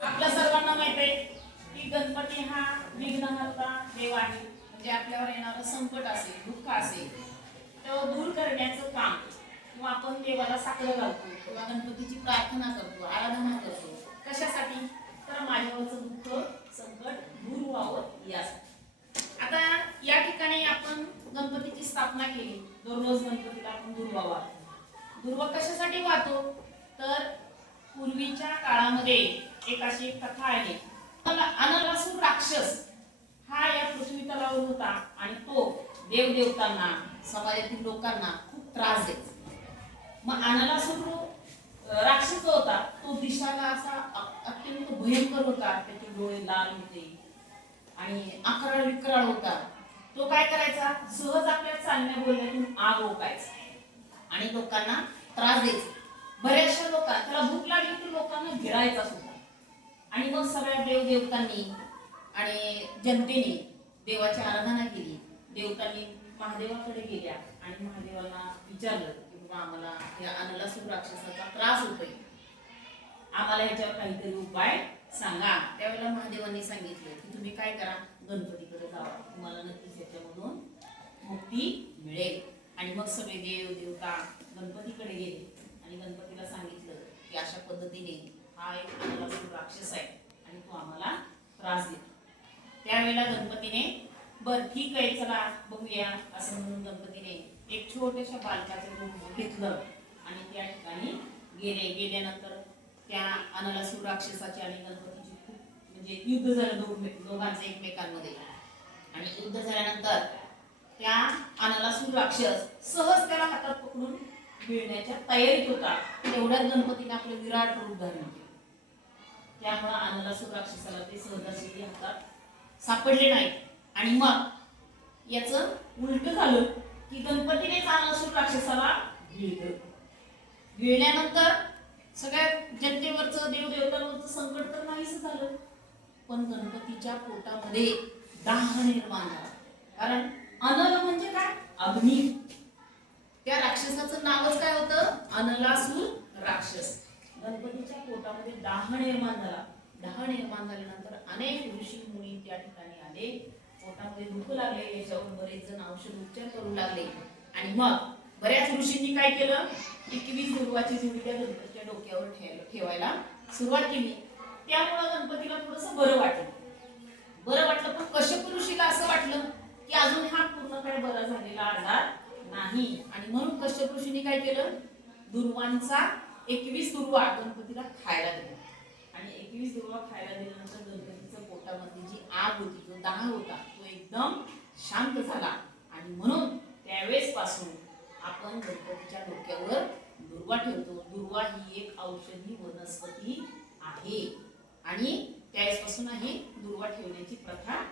आपल्या सर्वांना माहीत आहे की गणपती हा विघ्नहर्ता देव आहे म्हणजे आपल्यावर येणारं संकट असेल दुःख असेल तर दूर करण्याचं काम किंवा आपण देवाला साखर घालतो किंवा गणपतीची प्रार्थना करतो आराधना करतो. कशासाठी? तर माझ्यावरचं दुःख संकट दूर व्हावं यासाठी. आता या ठिकाणी आपण गणपतीची स्थापना केली. दररोज गणपतीला आपण दुर्वा वाहतो. दुर्वा कशासाठी वाहतो? तर पूर्वीच्या काळामध्ये एक अशी एक कथा आहे. अन- अनलासूर राक्षस हा या पृथ्वी तलावर होता आणि तो देवदेवतांना समाजातील लोकांना खूप त्रास द्यायचा मग अनलासूर राक्षस जो होता तो दिशाला असा अत्यंत भयंकर होता. त्याचे डोळे लाल होते आणि अकराळ विक्राळ होता. तो काय करायचा? सहज आपल्या चालण्या बोलण्यातून आग ओकायचा आणि लोकांना त्रास द्यायचा. बऱ्याचशा लोकांना त्याला भूक लागली की लोकांना भिरायचा सुद्धा. आणि मग सगळ्या देवदेवतांनी आणि जनतेने देवाची आराधना केली. देवतांनी महादेवाकडे गेल्या आणि महादेवाला विचारलं की बाबा आम्हाला या अनलासूर राक्षसाचा त्रास होतोय. आम्हाला ह्याच्यावर काहीतरी उपाय सांगा. त्यावेळेला महादेवांनी सांगितलं की तुम्ही काय करा? गणपतीकडे जावा. तुम्हाला नक्कीच याच्यामधून मुक्ती मिळेल. आणि मग सगळे देव देवता गणपतीकडे गेले आणि गणपतीला सांगितलं की अशा पद्धतीने हा एक अनलासूर राक्षस आहे. आणि तो आम्हाला त्रास देतो. त्यावेळेला गणपतीने बर ठीक आहे चला बघूया असं म्हणून गणपतीने एक छोट्याशा बालकाचं रूप घेतलं आणि त्या ठिकाणी गेले. गेल्यानंतर त्या अनलासूर राक्षसाची आणि गणपतीची खूप म्हणजे युद्ध झालं दोघ दोघांचं एकमेकांमध्ये. आणि युद्ध झाल्यानंतर त्या अनलासूर राक्षस सहज त्याला हातात पकडून मिळण्याच्या तयारीत होता. तेवढ्याच गणपतीने आपलं विराट रूप धारण केलं. त्यामुळं अनलासूर राक्षसाला ते सहजासहजी हातात सापडले नाही आणि मग याचं उलट झालं की गणपतीनेच अनलासूर राक्षसाला गिळलं. गिळल्यानंतर सगळ्या जनतेवरचं देवदेवतांवरचं संकट तर नाहीच झालं. पण गणपतीच्या पोटामध्ये दाह निर्माण झाला. कारण अनल म्हणजे काय? अग्नी. त्या राक्षसाचं नावच काय होतं? अनलासूर राक्षस. गणपती पोटामध्ये दाह निर्माण झाला. दाह निर्माण झाल्यानंतर अनेक ऋषी मुनी त्या ठिकाणी आले. पोटामध्ये दुःख लागले याच्यावर बरेच जण औषध उपचार करू लागले. आणि मग बऱ्याच ऋषींनी काय केलं? एकवीस दुर्वाची जुडी त्या गणपतीच्या डोक्यावर ठेवायला सुरुवात केली. त्यामुळं गणपतीला थोडस बरं वाटलं. बरं वाटलं पण कश्यप ऋषीला असं वाटलं की अजून हा पूर्णपणे बरा झालेला आजार नाही. आणि म्हणून कश्यप ऋषीने काय केलं? दुर्वांचा एकवीस दुर्वा गणपतीला खायला दिला. आणि एकवीस दुर्वा खायला दिल्यानंतर गणपतीच्या पोटामध्ये जी आग होती जो दाह होता तो एकदम शांत झाला. आणि म्हणून त्यावेळेस पासून आपण गणपतीच्या डोक्यावर दुर्वा ठेवतो. दुर्वा ही एक औषधी वनस्पती आहे. आणि त्यावेळेसपासून ही दुर्वा ठेवण्याची प्रथा